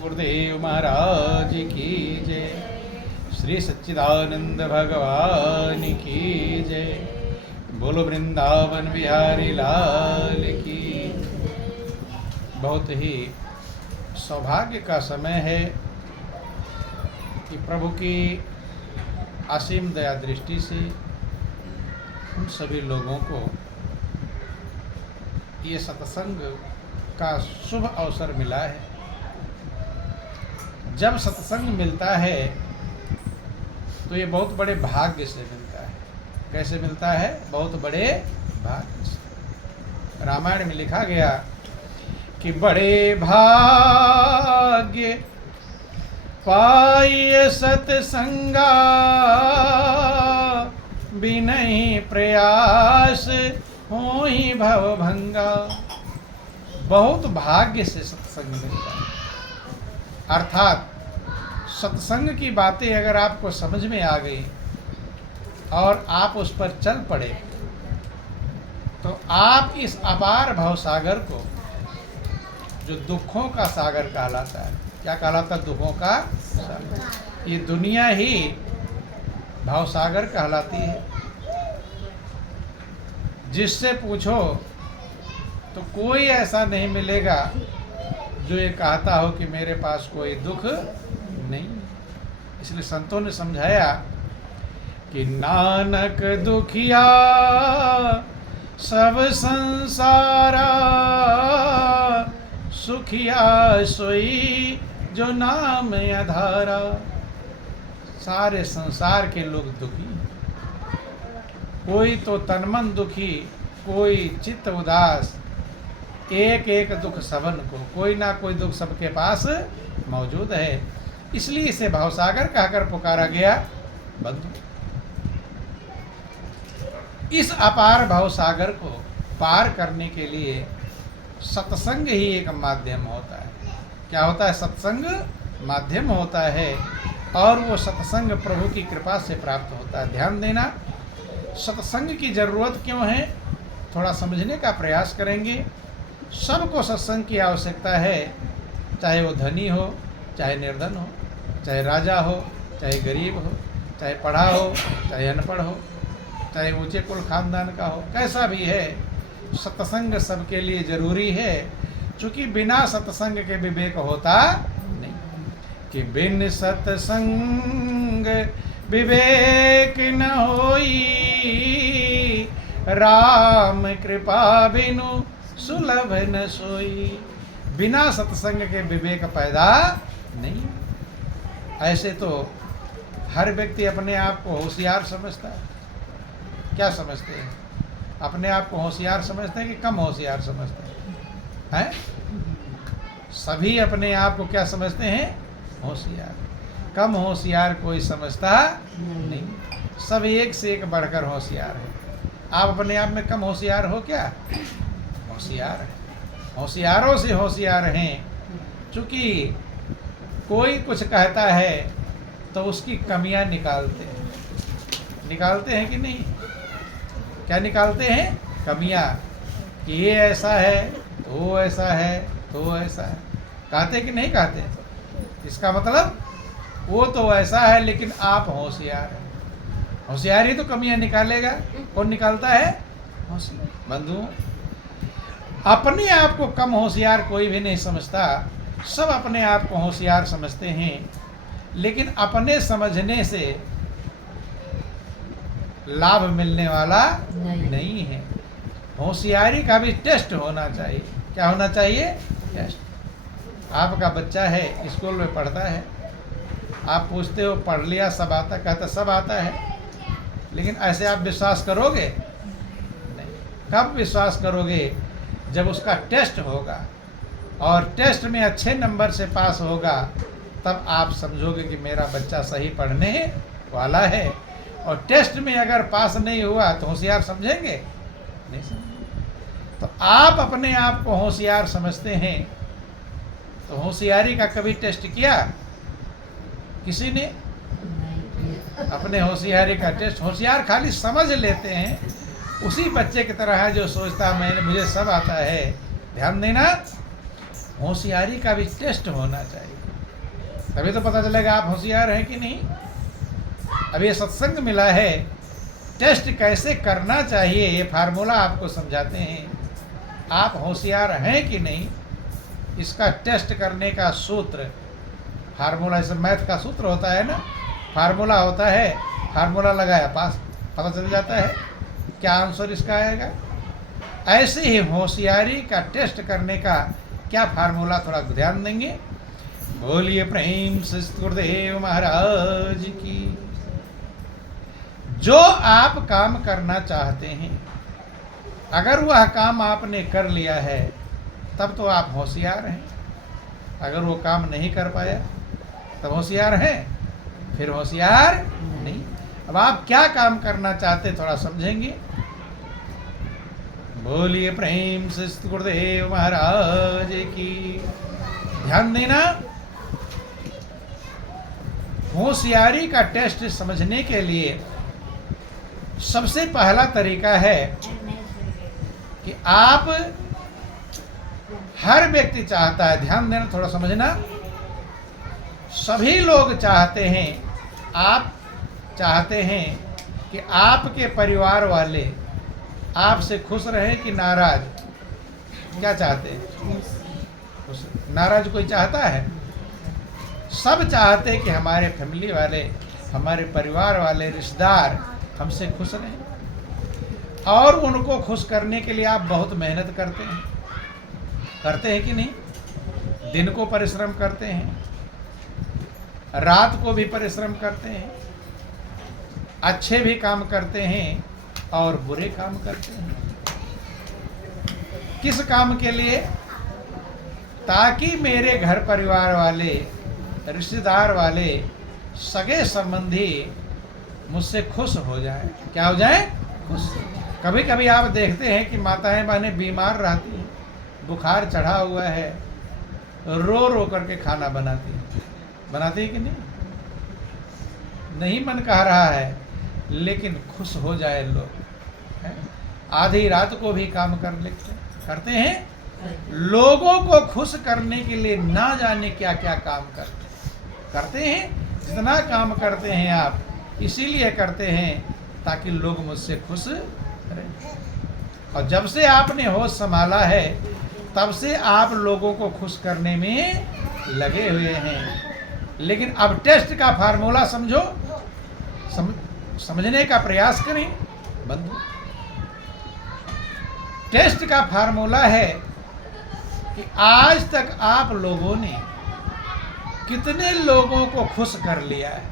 गुरुदेव महाराज की जय। श्री सच्चिदानंद भगवान की जय। बोलो वृंदावन बिहारी लाल की। बहुत ही सौभाग्य का समय है कि प्रभु की असीम दया दृष्टि से उन सभी लोगों को ये सत्संग का शुभ अवसर मिला है। जब सत्संग मिलता है तो ये बहुत बड़े भाग्य से मिलता है। कैसे मिलता है? बहुत बड़े भाग्य से। रामायण में लिखा गया कि बड़े भाग्य पाइय सत्संगा, बिनहि प्रयास होई भव भंगा। बहुत भाग्य से सत्संग मिलता है। अर्थात सत्संग की बातें अगर आपको समझ में आ गई और आप उस पर चल पड़े तो आप इस अपार भवसागर को, जो दुखों का सागर कहलाता है, क्या कहलाता है? दुखों का सागर। ये दुनिया ही भवसागर कहलाती है। जिससे पूछो तो कोई ऐसा नहीं मिलेगा जो ये कहता हो कि मेरे पास कोई दुख नहीं। इसलिए संतों ने समझाया कि नानक दुखिया सब संसारा, सुखिया सोई जो नाम आधारा। सारे संसार के लोग दुखी, कोई तो तनमन दुखी, कोई चित्त उदास। एक एक दुख सबन को, कोई ना कोई दुख सबके पास मौजूद है। इसलिए इसे भवसागर कहकर पुकारा गया बंधु। इस अपार भवसागर को पार करने के लिए सत्संग ही एक माध्यम होता है। क्या होता है? सत्संग माध्यम होता है। और वो सत्संग प्रभु की कृपा से प्राप्त होता है। ध्यान देना, सत्संग की जरूरत क्यों है, थोड़ा समझने का प्रयास करेंगे। सबको सत्संग की आवश्यकता है, चाहे वो धनी हो, चाहे निर्धन हो, चाहे राजा हो, चाहे गरीब हो, चाहे पढ़ा हो, चाहे अनपढ़ हो, चाहे ऊंचे कुल खानदान का हो, कैसा भी है, सत्संग सबके लिए जरूरी है। क्योंकि बिना सत्संग के विवेक होता नहीं। कि बिन सत्संग विवेक न होई, राम कृपा बिनु सुलभ न सोई। बिना सत्संग के विवेक पैदा नहीं। ऐसे तो हर व्यक्ति अपने आप को होशियार समझता है। क्या समझते हैं? अपने आप को होशियार समझते हैं कि कम होशियार समझते हैं? सभी अपने आप को क्या समझते हैं? होशियार। कम होशियार कोई समझता नहीं। सब एक से एक बढ़कर होशियार है। आप अपने आप में कम होशियार हो क्या? होशियार है। होशियारों से होशियार हैं। चूंकि कोई कुछ कहता है तो उसकी कमियां निकालते हैं। निकालते हैं कि नहीं? क्या निकालते हैं? कमियां। कि ये ऐसा है तो वो ऐसा है तो वो ऐसा है। कहते कि नहीं कहते? इसका मतलब वो तो ऐसा है लेकिन आप होशियार हैं। होशियार ही तो कमियां निकालेगा। कौन निकालता है? होशियार। बंधु, अपने आप को कम होशियार कोई भी नहीं समझता। सब अपने आप को होशियार समझते हैं। लेकिन अपने समझने से लाभ मिलने वाला नहीं है। होशियारी का भी टेस्ट होना चाहिए। क्या होना चाहिए? टेस्ट। आपका बच्चा है, स्कूल में पढ़ता है, आप पूछते हो पढ़ लिया, सब आता? कहता सब आता है। लेकिन ऐसे आप विश्वास करोगे? नहीं। कब विश्वास करोगे? जब उसका टेस्ट होगा और टेस्ट में अच्छे नंबर से पास होगा, तब आप समझोगे कि मेरा बच्चा सही पढ़ने वाला है। और टेस्ट में अगर पास नहीं हुआ तो होशियार समझेंगे? नहीं समझेंगे। तो आप अपने आप को होशियार समझते हैं, तो होशियारी का कभी टेस्ट किया किसी ने? अपने होशियारी का टेस्ट होशियार खाली समझ लेते हैं। उसी बच्चे की तरह है जो सोचता मैंने मुझे सब आता है। ध्यान देना, होशियारी का भी टेस्ट होना चाहिए। तभी तो पता चलेगा आप होशियार हैं कि नहीं। अब ये सत्संग मिला है, टेस्ट कैसे करना चाहिए ये फार्मूला आपको समझाते हैं। आप होशियार हैं कि नहीं इसका टेस्ट करने का सूत्र, फार्मूला जैसे मैथ का सूत्र होता है ना, फार्मूला होता है, फार्मूला लगाया पास पता चल जाता है क्या आंसर इसका आएगा। ऐसे ही होशियारी का टेस्ट करने का क्या फार्मूला, थोड़ा ध्यान देंगे। बोलिए प्रेम से गुरुदेव महाराज की। जो आप काम करना चाहते हैं अगर वह काम आपने कर लिया है तब तो आप होशियार हैं। अगर वो काम नहीं कर पाया तब होशियार हैं, फिर होशियार नहीं। अब आप क्या काम करना चाहते थोड़ा समझेंगे। बोलिए प्रेम से गुरुदेव महाराज की। ध्यान देना, होशियारी का टेस्ट समझने के लिए सबसे पहला तरीका है कि आप, हर व्यक्ति चाहता है, ध्यान देना थोड़ा समझना, सभी लोग चाहते हैं, आप चाहते हैं कि आपके परिवार वाले आपसे खुश रहे कि नाराज। क्या चाहते हैं? नाराज कोई चाहता है? सब चाहते हैं कि हमारे फैमिली वाले, हमारे परिवार वाले, रिश्तेदार हमसे खुश रहें। और उनको खुश करने के लिए आप बहुत मेहनत करते हैं कि नहीं? दिन को परिश्रम करते हैं, रात को भी परिश्रम करते हैं, अच्छे भी काम करते हैं और बुरे काम करते हैं। किस काम के लिए? ताकि मेरे घर परिवार वाले, रिश्तेदार वाले, सगे संबंधी मुझसे खुश हो जाए। क्या हो जाए? खुश। कभी कभी आप देखते हैं कि माताएं बहनें बीमार रहती हैं, बुखार चढ़ा हुआ है, रो रो करके खाना बनाती है कि नहीं? नहीं मन कह रहा है लेकिन खुश हो जाए लोग। आधी रात को भी काम करते हैं। लोगों को खुश करने के लिए ना जाने क्या क्या काम करते हैं। जितना काम करते हैं आप इसीलिए करते हैं ताकि लोग मुझसे खुश रहें। और जब से आपने होश संभाला है तब से आप लोगों को खुश करने में लगे हुए हैं। लेकिन अब टेस्ट का फार्मूला समझो, समझने का प्रयास करें बंधु। टेस्ट का फार्मूला है कि आज तक आप लोगों ने कितने लोगों को खुश कर लिया है।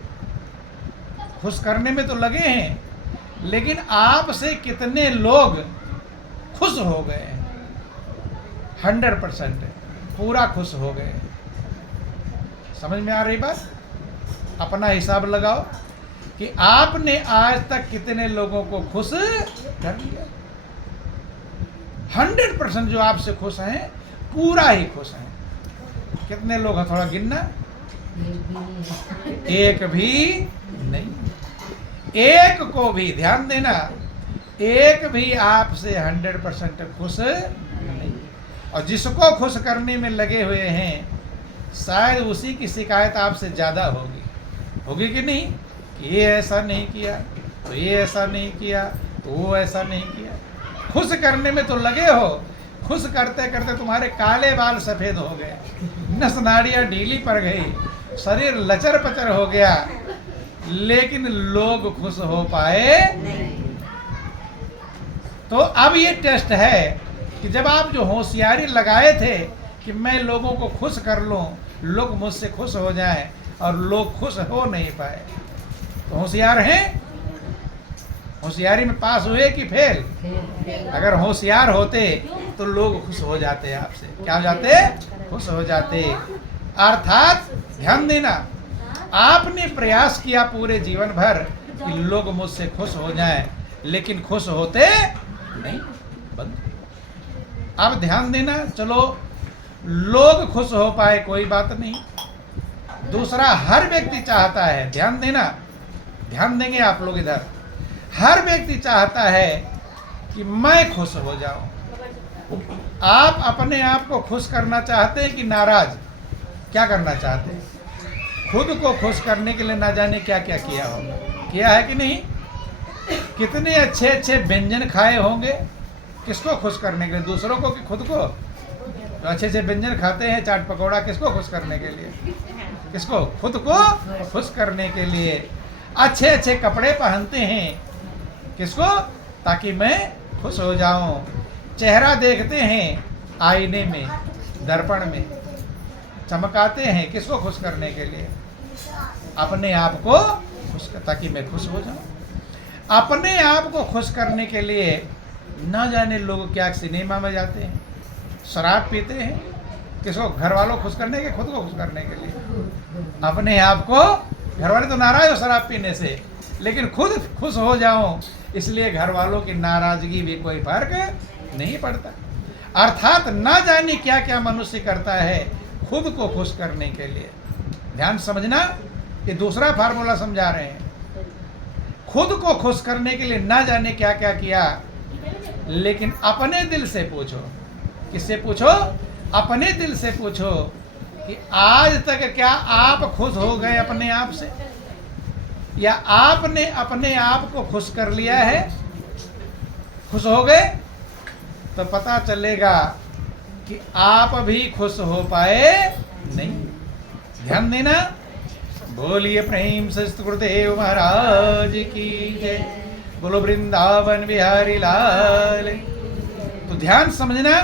खुश करने में तो लगे हैं, लेकिन आपसे कितने लोग खुश हो गए हैं? 100% पूरा खुश हो गए। समझ में आ रही बात? अपना हिसाब लगाओ कि आपने आज तक कितने लोगों को खुश कर लिया। 100% जो आपसे खुश हैं, पूरा ही खुश हैं। कितने लोग हैं थोड़ा गिनना? एक भी नहीं। एक को भी, ध्यान देना, एक भी आपसे 100% खुश नहीं। और जिसको खुश करने में लगे हुए हैं शायद उसी की शिकायत आपसे ज़्यादा होगी कि नहीं? कि ये ऐसा नहीं किया, तो ये ऐसा नहीं किया, तो वो ऐसा नहीं किया। खुश करने में तो लगे हो, खुश करते करते तुम्हारे काले बाल सफ़ेद हो गए, नस नाड़ियाँ ढीली पड़ गई, शरीर लचर पचर हो गया, लेकिन लोग खुश हो पाए नहीं। तो अब ये टेस्ट है कि जब आप जो होशियारी लगाए थे कि मैं लोगों को खुश कर लूं, लोग मुझसे खुश हो जाएं, और लोग खुश हो नहीं पाए, तो होशियार हैं? होशियारी में पास हुए कि फेल? अगर होशियार होते तो लोग खुश हो जाते आपसे। क्या हो जाते? खुश हो जाते। अर्थात ध्यान देना, आपने प्रयास किया पूरे जीवन भर कि लोग मुझसे खुश हो जाएं, लेकिन खुश होते नहीं। बंद। अब ध्यान देना, चलो लोग खुश हो पाए कोई बात नहीं। दूसरा, हर व्यक्ति चाहता है, ध्यान देना, ध्यान देंगे आप लोग इधर, हर व्यक्ति चाहता है कि मैं खुश हो जाऊं। आप अपने आप को खुश करना चाहते हैं कि नाराज? क्या करना चाहते हैं? खुद को खुश करने के लिए ना जाने क्या क्या किया होगा, किया है कि नहीं? कितने अच्छे अच्छे व्यंजन खाए होंगे, किसको खुश करने के लिए? दूसरों को कि खुद को? तो अच्छे अच्छे व्यंजन खाते हैं, चाट पकौड़ा, किसको खुश करने के लिए? किसको? खुद को खुश करने के लिए। अच्छे अच्छे कपड़े पहनते हैं, किसको? ताकि मैं खुश हो जाऊं। चेहरा देखते हैं आईने में, दर्पण में, चमकाते हैं, किसको खुश करने के लिए? अपने आप को खुश कर, ताकि मैं खुश हो जाऊं। अपने आप को खुश करने के लिए ना जाने लोग क्या सिनेमा में जाते हैं, शराब पीते हैं, किसको? घर वालों को खुश करने के, खुद को खुश करने के लिए। अपने आप को, घर वाले तो नाराज हो शराब पीने से, लेकिन खुद खुश हो जाऊं, इसलिए घर वालों की नाराजगी भी कोई फर्क नहीं पड़ता। अर्थात ना जाने क्या क्या मनुष्य करता है खुद को खुश करने के लिए। ध्यान समझना, ये दूसरा फार्मूला समझा रहे हैं। खुद को खुश करने के लिए ना जाने क्या क्या किया, लेकिन अपने दिल से पूछो। किससे पूछो? अपने दिल से पूछो कि आज तक क्या आप खुश हो गए अपने आप से, या आपने अपने आप को खुश कर लिया है? खुश हो गए तो पता चलेगा कि आप भी खुश हो पाए नहीं। ध्यान देना। बोलिए प्रेम से गुरुदेव महाराज की जय। बोलो वृंदावन बिहारी लाल। तो ध्यान समझना,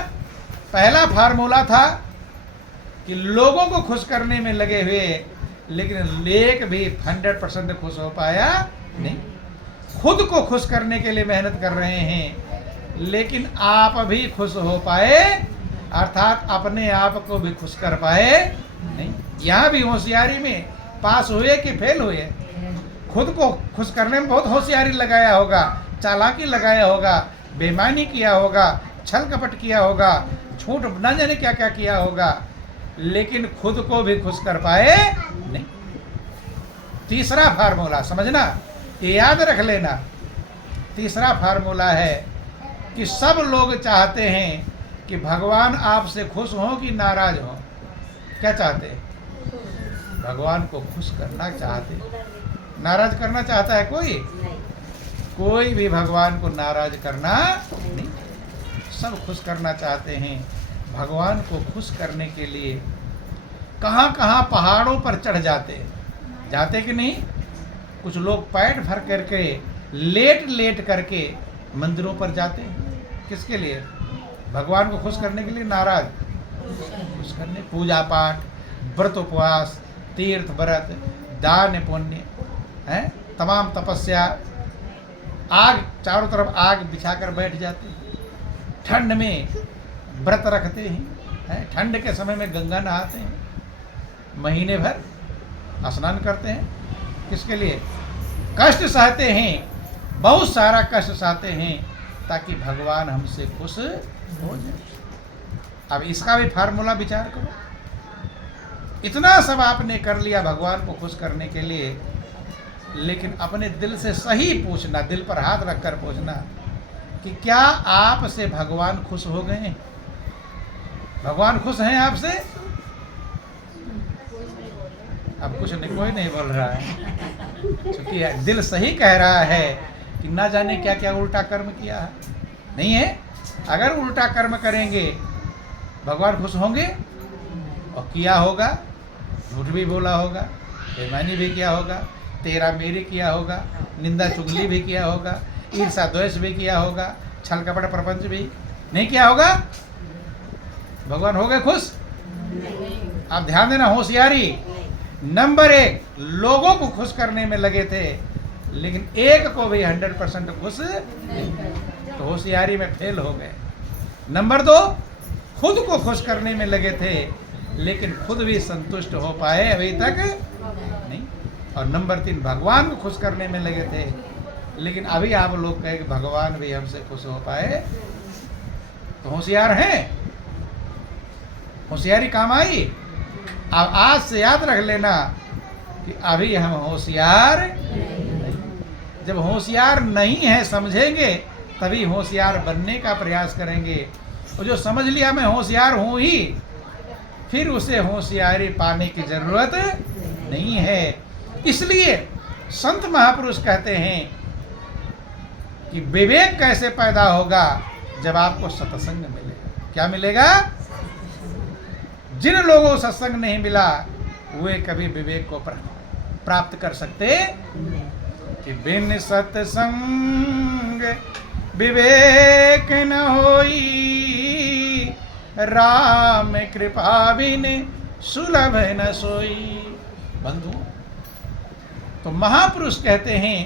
पहला फार्मूला था कि लोगों को खुश करने में लगे हुए, लेकिन एक भी 100% खुश हो पाया नहीं। खुद को खुश करने के लिए मेहनत कर रहे हैं, लेकिन आप भी खुश हो पाए, अर्थात अपने आप को भी खुश कर पाए नहीं। यहाँ भी होशियारी में पास हुए कि फेल हुए? खुद को खुश करने में बहुत होशियारी लगाया होगा, चालाकी लगाया होगा, बेईमानी किया होगा, छल कपट किया होगा, झूठ न जाने क्या क्या किया होगा, लेकिन खुद को भी खुश कर पाए नहीं। तीसरा फार्मूला समझना, ये याद रख लेना। तीसरा फार्मूला है कि सब लोग चाहते हैं कि भगवान आपसे खुश हो कि नाराज हो। क्या चाहते हैं? भगवान को खुश करना चाहते। नाराज करना चाहता है कोई? कोई भी भगवान को नाराज करना नहीं। सब खुश करना चाहते हैं। भगवान को खुश करने के लिए कहाँ कहाँ पहाड़ों पर चढ़ जाते कि नहीं? कुछ लोग पेट भर करके लेट करके मंदिरों पर जाते हैं। किसके लिए? भगवान को खुश करने के लिए। नाराज खुश करने, पूजा पाठ, व्रत उपवास, तीर्थ व्रत, दान पुण्य है, तमाम तपस्या, आग, चारों तरफ आग बिछाकर बैठ जाते हैं। ठंड में व्रत रखते हैं, ठंड के समय में गंगा नहाते हैं, महीने भर स्नान करते हैं। किसके लिए? कष्ट सहते हैं, बहुत सारा कष्ट सहते हैं, ताकि भगवान हमसे खुश हो जाए। अब इसका भी फार्मूला विचार करो। इतना सब आपने कर लिया भगवान को खुश करने के लिए, लेकिन अपने दिल से सही पूछना, दिल पर हाथ रखकर पूछना कि क्या आपसे भगवान खुश हो गए हैं? भगवान खुश हैं आपसे? अब कुछ नहीं, कोई नहीं बोल रहा है, क्योंकि दिल सही कह रहा है कि ना जाने क्या क्या उल्टा कर्म किया है। नहीं है? अगर उल्टा कर्म करेंगे भगवान खुश होंगे? और किया होगा, झूठ भी बोला होगा, बेईमानी भी किया होगा, तेरा मेरी किया होगा, निंदा चुगली भी किया होगा, ईर्षा द्वेष भी किया होगा, छल कपट प्रपंच भी नहीं किया होगा, भगवान हो गए खुश? आप ध्यान देना, होशियारी नंबर 1, लोगों को खुश करने में लगे थे, लेकिन एक को भी 100% खुश नहीं, तो होशियारी में फेल हो गए। नंबर 2, खुद को खुश करने में लगे थे, लेकिन खुद भी संतुष्ट हो पाए अभी तक नहीं। और नंबर 3, भगवान को खुश करने में लगे थे, लेकिन अभी आप लोग कहे कि भगवान भी हमसे खुश हो पाए, तो होशियार हैं? होशियारी काम आई? अब आज से याद रख लेना कि अभी हम होशियार नहीं। जब होशियार नहीं है समझेंगे, तभी होशियार बनने का प्रयास करेंगे। और जो समझ लिया मैं होशियार हूँ ही, फिर उसे होशियारी पाने की जरूरत नहीं है। इसलिए संत महापुरुष कहते हैं कि विवेक कैसे पैदा होगा, जब आपको सत्संग मिलेगा। क्या मिलेगा? जिन लोगों को सत्संग नहीं मिला वे कभी विवेक को प्राप्त कर सकते कि बिन सत्संग विवेक न होई, राम कृपा बिन सुलभ न सोई। बंधु, तो महापुरुष कहते हैं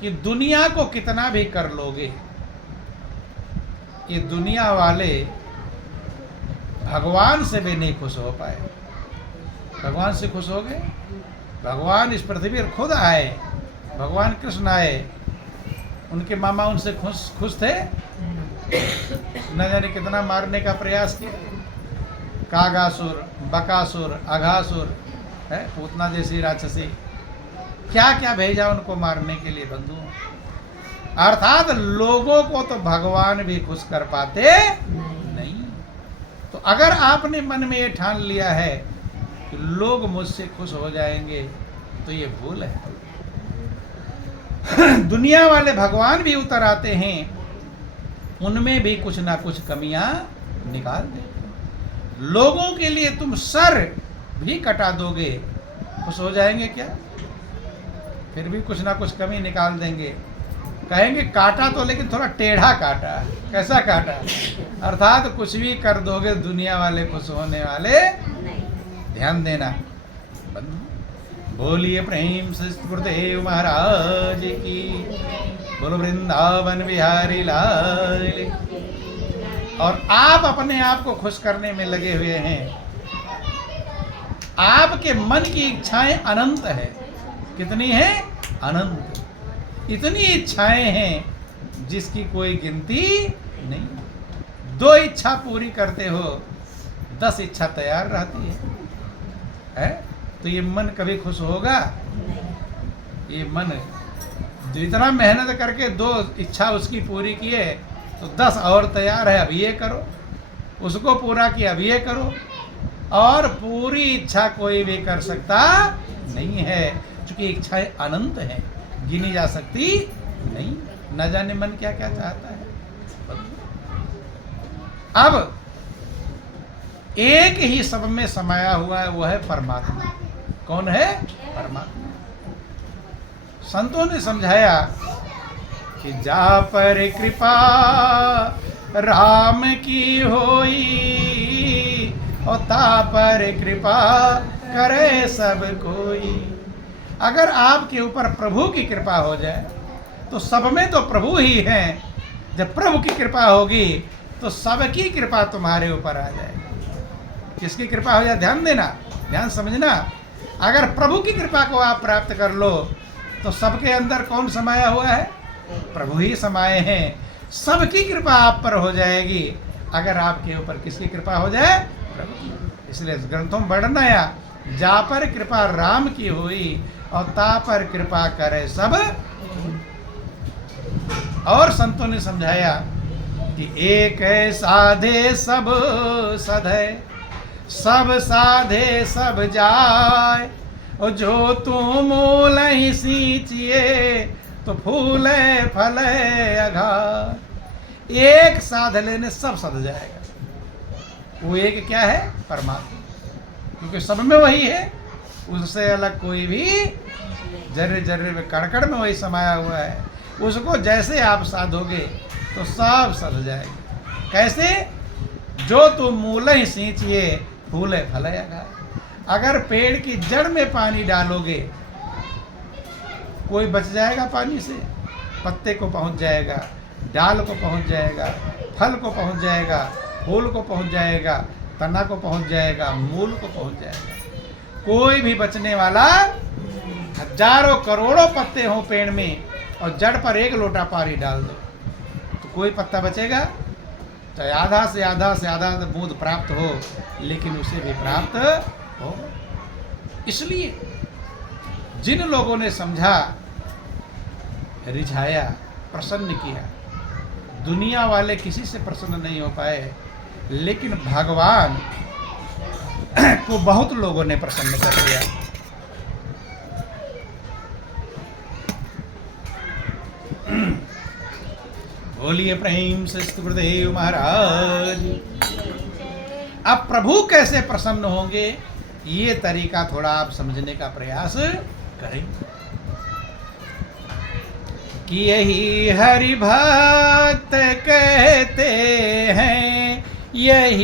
कि दुनिया को कितना भी कर लोगे, ये दुनिया वाले भगवान से भी नहीं खुश हो पाए। भगवान से खुश हो गए? भगवान इस पृथ्वी पर खुद आए, भगवान कृष्ण आए, उनके मामा उनसे खुश थे? न जाने कितना मारने का प्रयास किया, कागासुर, बकासुर, अघासुर, है पूतना जैसी राक्षसी, क्या क्या भेजा उनको मारने के लिए। बंधु, अर्थात लोगों को तो भगवान भी खुश कर पाते नहीं। तो अगर आपने मन में ये ठान लिया है कि लोग मुझसे खुश हो जाएंगे, तो ये भूल है। दुनिया वाले भगवान भी उतर आते हैं, उनमें भी कुछ ना कुछ कमियां निकाल देते। लोगों के लिए तुम सर भी कटा दोगे, खुश हो जाएंगे क्या? फिर भी कुछ ना कुछ कमी निकाल देंगे। कहेंगे काटा तो, लेकिन थोड़ा टेढ़ा काटा। कैसा काटा? अर्थात कुछ भी कर दोगे, दुनिया वाले खुश होने वाले ध्यान देना। बोलिए प्रेम से गुरुदेव महाराज की, बोलो वृंदावन बिहारी लाल। और आप अपने आप को खुश करने में लगे हुए हैं। आपके मन की इच्छाएं अनंत है। कितनी है? अनंत। इतनी इच्छाएं हैं जिसकी कोई गिनती नहीं। 2 इच्छा पूरी करते हो, 10 इच्छा तैयार रहती है? तो ये मन कभी खुश होगा? ये मन जितना मेहनत करके 2 इच्छा उसकी पूरी किए, तो 10 और तैयार है, अब ये करो। उसको पूरा किया, अब ये करो। और पूरी इच्छा कोई भी कर सकता नहीं है, क्योंकि इच्छाएं अनंत हैं, गिनी जा सकती नहीं। न जाने मन क्या क्या चाहता है। अब एक ही सब में समाया हुआ है, वो है परमात्मा। कौन है? परमात्मा। संतों ने समझाया कि जा पर कृपा राम की होई, और ता पर कृपा करे सब कोई। अगर आपके ऊपर प्रभु की कृपा हो जाए, तो सब में तो प्रभु ही हैं। जब प्रभु की कृपा होगी तो सबकी कृपा तुम्हारे ऊपर आ जाएगी। किसकी कृपा हो जाए? ध्यान देना, ध्यान समझना। अगर प्रभु की कृपा को आप प्राप्त कर लो, तो सबके अंदर कौन समाया हुआ है? प्रभु ही समाये हैं। सबकी कृपा आप पर हो जाएगी अगर आपके ऊपर किसकी कृपा हो जाए? प्रभु। इसलिए ग्रंथों में वर्णन आया, जा पर कृपा राम की हुई, और ता पर कृपा करे सब। और संतों ने समझाया कि एक साधे सब सधे, सब साधे सब जाय, और जो तुम मूल ही सींचिए, तो फूले फले अघाय। एक साध लेने सब सध जाएगा। वो एक क्या है? परमात्मा। क्योंकि सब में वही है, उससे अलग कोई भी जर्रे जर्रे में, कड़कड़ में वही समाया हुआ है। उसको जैसे आप साधोगे तो सब सध जाएगा। कैसे? जो तुम मूल ही सींचिए, फूले फले अघाय। अगर पेड़ की जड़ में पानी डालोगे, कोई बच जाएगा पानी से? पत्ते को पहुंच जाएगा, डाल को पहुंच जाएगा, फल को पहुंच जाएगा, फूल को पहुंच जाएगा, तना को पहुंच जाएगा, मूल को पहुंच जाएगा। कोई भी बचने वाला? हजारों करोड़ों पत्ते हों पेड़ में, और जड़ पर 1 लोटा पानी डाल दो, तो कोई पत्ता बचेगा? चाहे आधा से आधा बूंद प्राप्त हो, लेकिन उसे भी प्राप्त हो। इसलिए जिन लोगों ने समझा, रिझाया, प्रसन्न किया, दुनिया वाले किसी से प्रसन्न नहीं हो पाए, लेकिन भगवान को बहुत लोगों ने प्रसन्न कर दिया। बोलिए प्रेम से गुरुदेव महाराज। अब प्रभु कैसे प्रसन्न होंगे, ये तरीका थोड़ा आप समझने का प्रयास करें कि यही हरि भक्त कहते हैं, यही